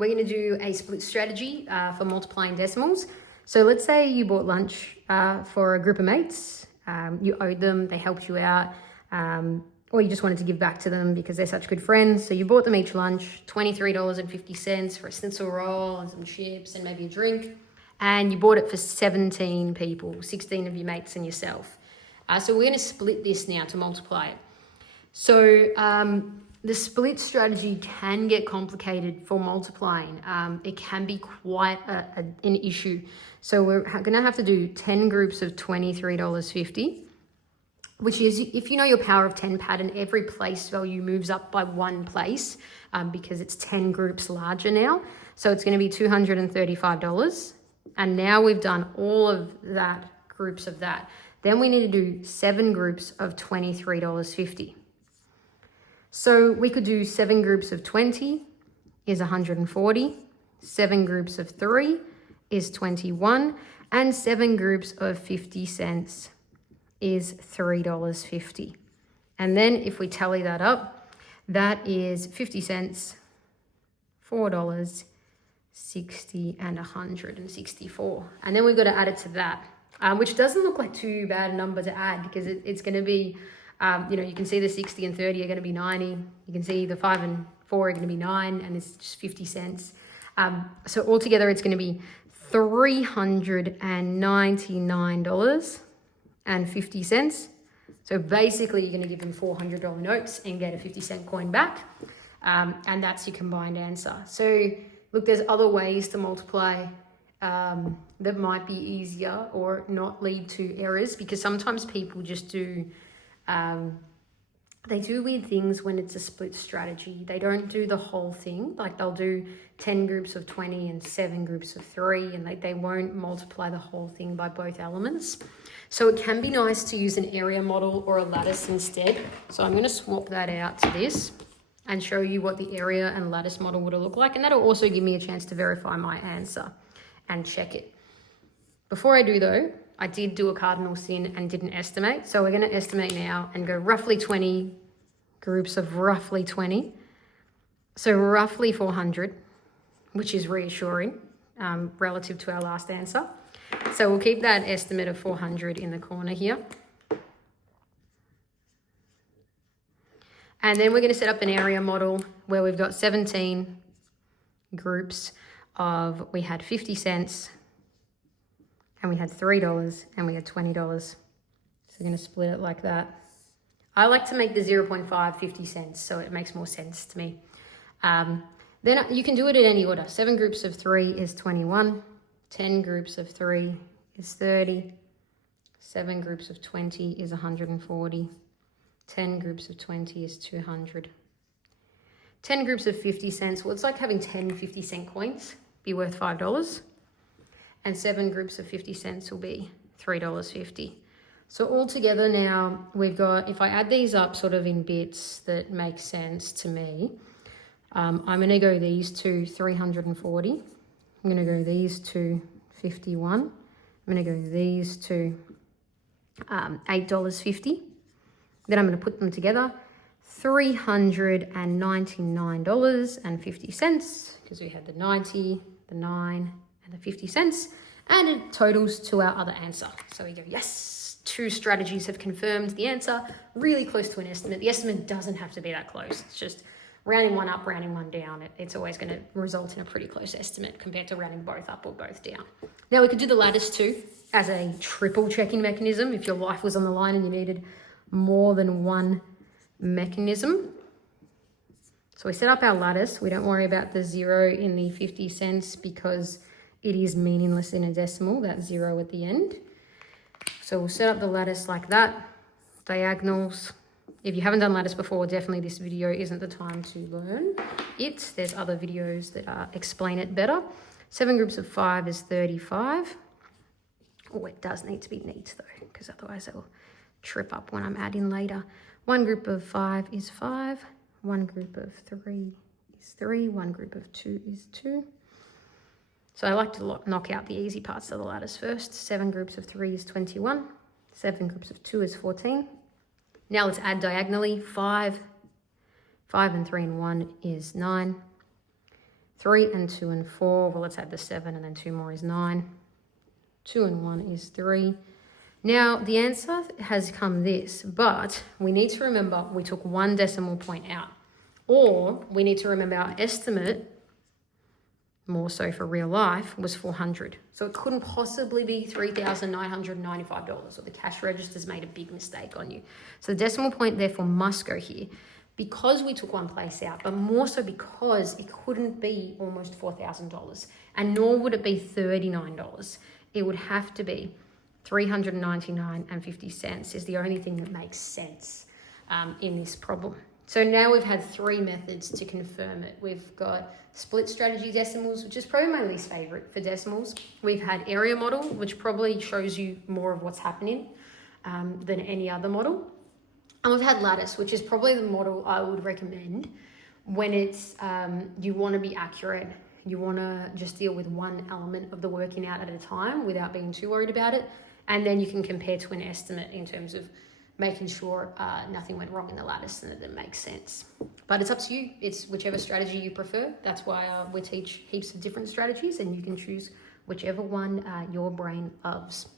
we're going to do a split strategy for multiplying decimals. So let's say you bought lunch for a group of mates. You owed them, they helped you out, or you just wanted to give back to them because they're such good friends. So you bought them each lunch, $23.50 for a schnitzel roll and some chips and maybe a drink. And you bought it for 17 people, 16 of your mates and yourself. So we're going to split this now to multiply it. So the split strategy can get complicated for multiplying. It can be quite an issue. So we're going to have to do 10 groups of $23.50, which is, if you know your power of 10 pattern, every place value moves up by 1 place because it's 10 groups larger now. So it's going to be $235. And now we've done all of that, groups of that. Then we need to do 7 groups of $23.50. So we could do 7 groups of 20 is 140, 7 groups of 3 is 21, and 7 groups of 50 cents is $3.50. And then if we tally that up, that is 50 cents, $4, 60, and 164. And then we've got to add it to that, which doesn't look like too bad a number to add because it's going to be, you can see the 60 and 30 are going to be 90. You can see the 5 and 4 are going to be 9, and it's just 50 cents. So altogether, it's going to be $399.50. So basically, you're going to give them $400 notes and get a 50-cent coin back. And that's your combined answer. So look, there's other ways to multiply that might be easier or not lead to errors, because sometimes people just do they do weird things when it's a split strategy. They don't do the whole thing. Like they'll do 10 groups of 20 and 7 groups of 3, and they won't multiply the whole thing by both elements. So it can be nice to use an area model or a lattice instead. So I'm going to swap that out to this and show you what the area and lattice model would look like. And that'll also give me a chance to verify my answer and check it. Before I do though, I did do a cardinal sin and didn't estimate. So we're going to estimate now and go roughly 20 groups of roughly 20. So roughly 400, which is reassuring relative to our last answer. So we'll keep that estimate of 400 in the corner here. And then we're going to set up an area model where we've got 17 groups of, we had 50 cents, and we had $3, and we had $20. So we're going to split it like that. I like to make the 0.5 50 cents, so it makes more sense to me. Then you can do it in any order. 7 groups of 3 is 21. 10 groups of 3 is 30. 7 groups of 20 is 140. 10 groups of 20 is 200. 10 groups of 50 cents, well, it's like having 10 50-cent coins, be worth $5. And 7 groups of 50 cents will be $3.50. So altogether now we've got, if I add these up sort of in bits that make sense to me, I'm going to go these to 340. I'm going to go these to 51. I'm going to go these to $8.50. Then I'm going to put them together, $399.50, because we had the 90, the 9, and the 50 cents, and it totals to our other answer. So we go, yes, 2 strategies have confirmed the answer, really close to an estimate. The estimate doesn't have to be that close. It's just rounding one up, rounding one down. It's always going to result in a pretty close estimate compared to rounding both up or both down. Now we could do the lattice too as a triple checking mechanism if your life was on the line and you needed more than one mechanism. So we set up our lattice. We don't worry about the 0 in the 50 cents because it is meaningless in a decimal, that 0 at the end. So we'll set up the lattice like that, diagonals. If you haven't done lattice before, definitely this video isn't the time to learn it. There's other videos that explain it better. 7 groups of 5 is 35. Oh, it does need to be neat though, because otherwise it will trip up when I'm adding later. 1 group of 5 is 5. 1 group of 3 is 3. 1 group of 2 is 2. So I like to knock out the easy parts of the lattice first. 7 groups of 3 is 21. 7 groups of 2 is 14. Now let's add diagonally. 5 and 3 and 1 is 9. 3 and 2 and 4. Well, let's add the 7 and then 2 more is 9. 2 and 1 is 3. Now, the answer has come this, but we need to remember we took 1 decimal point out. Or we need to remember our estimate, more so for real life, was 400. So it couldn't possibly be $3,995, or the cash register's made a big mistake on you. So the decimal point therefore must go here, because we took 1 place out, but more so because it couldn't be almost $4,000, and nor would it be $39. It would have to be $399.50 is the only thing that makes sense in this problem. So now we've had 3 methods to confirm it. We've got split strategy decimals, which is probably my least favorite for decimals. We've had area model, which probably shows you more of what's happening than any other model. And we've had lattice, which is probably the model I would recommend when it's you want to be accurate. You want to just deal with one element of the working out at a time without being too worried about it. And then you can compare to an estimate in terms of making sure nothing went wrong in the lattice and that it makes sense. But it's up to you. It's whichever strategy you prefer. That's why we teach heaps of different strategies, and you can choose whichever one your brain loves.